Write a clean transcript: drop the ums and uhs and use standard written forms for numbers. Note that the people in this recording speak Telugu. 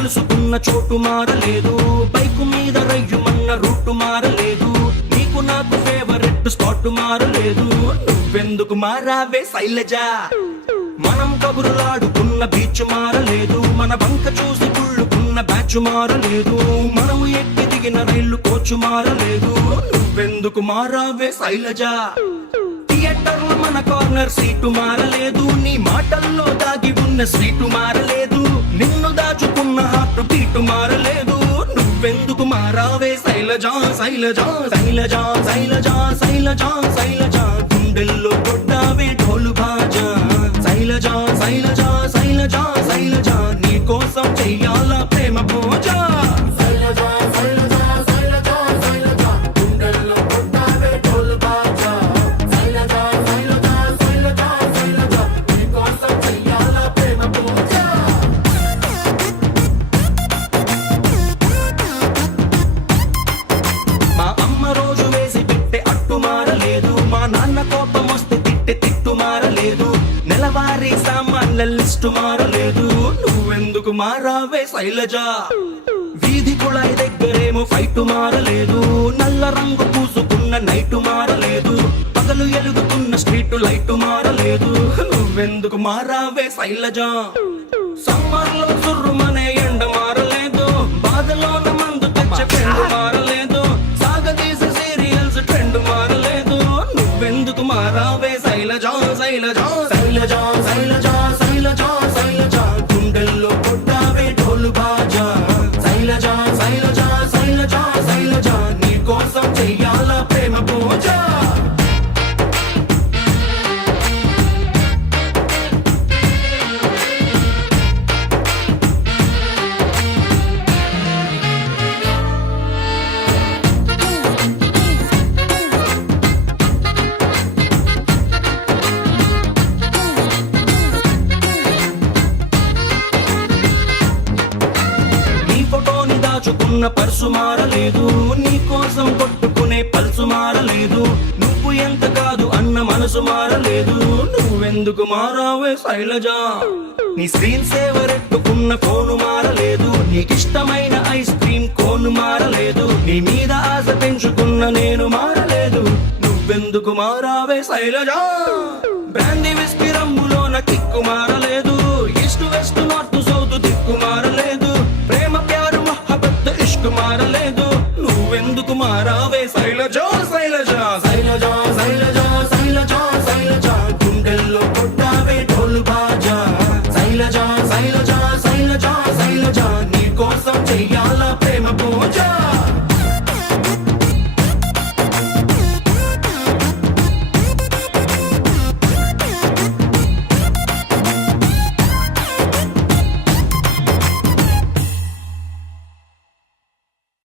కలుసుకున్న చోటు మారలేదు, బైకు మీద రయ్యుమన్న రూటు మారలేదు, నీకు నాకు ఫేవరెట్ స్పాట్ మారలేదు. నువ్వెందుకు మారావే శైలజ? మనం కబురులాడుకున్న బీచ్ మారలేదు, మన బంక చూసి కుళ్ళుకున్న బ్యాచ్ మారలేదు, మనము ఎక్కి దిగిన రైలు కోచు మారలేదు. నువ్వెందుకు మారావే శైలజ? థియేటర్ లో మన కార్నర్ సీటు మారలేదు, నీ మాటల్లో దాగి ఉన్న స్వీటు మారలేదు, నిన్ను దాచుకున్న హార్ట్ బీటు మారలేదు. నువ్వెందుకు మారావే శైలజ? శైలజ శైలజ శైలజ శైలజ శైలజ గుండెల్లో కొట్టావే ఢోలు బాజా. శైలజ శైలజ శైలజ శైలజ నీ కోసం చెయ్యాల ప్రేమ పూజ. శైలజ శైలజ శైలజ శైలజ గుండెల్లో కొట్టావే ఢోలు బాజా. శైలజ శైలజ శైలజ శైలజ నీ కోసం చెయ్యాల ప్రేమ పూజ. మా అమ్మ రోజు వేసి పెట్టే అట్టు మారలేదు, మా నాన్న కోపం వస్తే తిట్టే తిట్టు మారలేదు, నెలవారీ సామాన్ల లిస్టు మారలేదు. నువ్వెందుకు మారావే శైలజ? వీధి కుళాయి దగ్గరేమో ఫైటు మారలేదు, నల్ల రంగు పూసుకున్న నైటు మారలేదు, పగలు ఎలుగుతున్న స్ట్రీట్ లైటు మారలేదు. నువ్వెందుకు మారావే శైలజ? సమ్మర్ లో సుర్రుమనే ఎండ మారలేదు, బాధలోన మందు తెచ్చే ఫ్రెండ్ మారలేదు, సాగదీసే సీరియల్స్ ట్రెండ్ మారలేదు. నువ్వెందుకు మారావే శైలజ? శైలజ శైలజ శైలజ శైలజ శైలజ గుండెల్లో కొట్టావే ఢోలు బాజా. శైలజ శైలజ శైలజ శైలజ నీ కోసం చెయ్యాల ప్రేమ పూజ. దాచుకున్న పర్సు మారలేదు, నీ కోసం కొట్టుకునే పల్సు మారలేదు, నువ్వు ఎంత కాదు అన్న మనసు మారలేదు. నువ్వెందుకు మారావే శైలజ? నీ స్క్రీన్ సేవర్ ఎట్టుకున్న ఫోను మారలేదు, నీకిష్టమైన ఐస్ క్రీమ్ కోను మారలేదు, నీ మీద ఆశ పెంచుకున్న నేను మారలేదు. నువ్వెందుకు మారావే శైలజ? బ్రాందీ విస్కీ రంగులోన కిక్కు మారలేదు, ఈస్ట్ వెస్ట్ నార్త్ సౌత్ దిక్కు మారలేదు, ప్రేమ ప్యారు ఇష్క్ మారలేదు. నువ్వెందుకు మారావే శైలజ? శైలజ